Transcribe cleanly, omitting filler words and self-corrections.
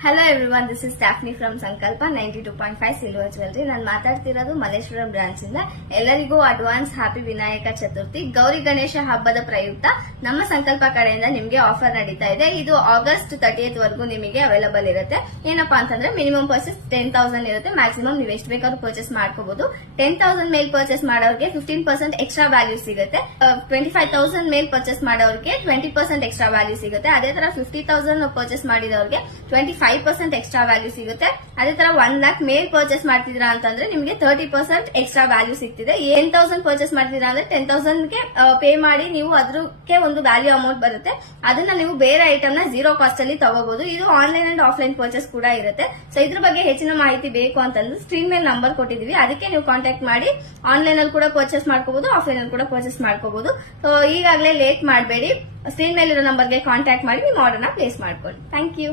Hello everyone, this is Stephanie from Sankalp 92.5 silver jewellery. ನಾನು ಮಾತಾಡ್ತಿರೋದು Malleshwaram branch ಇಂದ. ಎಲ್ಲರಿಗೂ ಅಡ್ವಾನ್ಸ್ ಹ್ಯಾಪಿ ವಿನಾಯಕ ಚತುರ್ಥಿ, ಗೌರಿ ಗಣೇಶ ಹಬ್ಬದ ಪ್ರಯುಕ್ತ ನಮ್ಮ ಸಂಕಲ್ಪ ಕಡೆಯಿಂದ ನಿಮಗೆ ಆಫರ್ ನಡೀತಾ ಇದೆ. ಇದು ಆಗಸ್ಟ್ 30th ವರೆಗೂ ನಿಮಗೆ ಅವೈಲಬಲ್ ಇರುತ್ತೆ. ಏನಪ್ಪಾ ಅಂತಂದ್ರೆ ಮಿನಿಮಮ್ ಪರ್ಚೇಸ್ 10,000 ಇರುತ್ತೆ. ಮ್ಯಾಕ್ಸಿಮಮ್ ನೀವು ಎಷ್ಟು ಬೇಕಾದ್ರೂ ಪರ್ಚೇಸ್ ಮಾಡ್ಕೋಬಹುದು. 10,000 ಮೇಲ್ ಪರ್ಚೇಸ್ ಮಾಡೋರಿಗೆ 15% ಎಕ್ಸ್ಟ್ರಾ ವ್ಯಾಲ್ಯೂ ಸಿಗುತ್ತೆ. 25,000 ಮೇಲ್ ಪರ್ಚೇಸ್ ಮಾಡೋರಿಗೆ 20% ಎಕ್ಸ್ಟ್ರಾ ವ್ಯಾಲ್ಯೂ ಸಿಗುತ್ತೆ. ಅದೇ ತರ 50,000 ಪರ್ಚೇಸ್ ಮಾಡಿದವರಿಗೆ 25% ಎಕ್ಸ್ಟ್ರಾ ವ್ಯಾಲ್ಯೂ ಸಿಗುತ್ತೆ. ಅದೇ ತರ 1 lakh ಮೇಲ್ ಪರ್ಚೇಸ್ ಮಾಡ್ತಿದ್ದೀರಾ ಅಂತಂದ್ರೆ ನಿಮಗೆ 30% ಎಕ್ಸ್ಟ್ರಾ ವ್ಯಾಲ್ಯೂ ಸಿಗ್ತಿದೆ. 10,000 ಪರ್ಚೇಸ್ ಮಾಡ್ತಿದ್ದೀರಾ ಅಂದ್ರೆ 10,000 ಗೆ ಪೇ ಮಾಡಿ ನೀವು ಅದಕ್ಕೆ ಒಂದು ವ್ಯಾಲ್ಯೂ ಅಮೌಂಟ್ ಬರುತ್ತೆ. ಅದನ್ನ ನೀವು ಬೇರೆ ಐಟಮ್ ನ 0 ಕಾಸ್ಟ್ ಅಲ್ಲಿ ತಗೋಬಹುದು. ಇದು ಆನ್ಲೈನ್ ಅಂಡ್ ಆಫ್ಲೈನ್ ಪರ್ಚೇಸ್ ಕೂಡ ಇರುತ್ತೆ. ಸೊ ಇದ್ರ ಬಗ್ಗೆ ಹೆಚ್ಚಿನ ಮಾಹಿತಿ ಬೇಕು ಅಂತಂದ್ರೆ ಸ್ಕ್ರೀನ್ ಮೇಲೆ ನಂಬರ್ ಕೊಟ್ಟಿದೀವಿ, ಅದಕ್ಕೆ ನೀವು ಕಾಂಟ್ಯಾಕ್ಟ್ ಮಾಡಿ ಆನ್ಲೈನ್ ಅಲ್ಲಿ ಕೂಡ ಪರ್ಚೇಸ್ ಮಾಡ್ಕೋಬಹುದು, ಆಫ್ಲೈನ್ ಅಲ್ಲಿ ಕೂಡ ಪರ್ಚೇಸ್ ಮಾಡ್ಕೋಬಹುದು. ಸೊ ಈಗಾಗಲೇ ಲೇಟ್ ಮಾಡಬೇಡಿ, ಸ್ಕ್ರೀನ್ ಮೇಲಿರೋ ನಂಬರ್ಗೆ ಕಾಂಟ್ಯಾಕ್ಟ್ ಮಾಡಿ ನಿಮ್ಮ ಆರ್ಡರ್ ನ ಪ್ಲೇಸ್ ಮಾಡ್ಕೊಳ್ಳಿ. Thank you.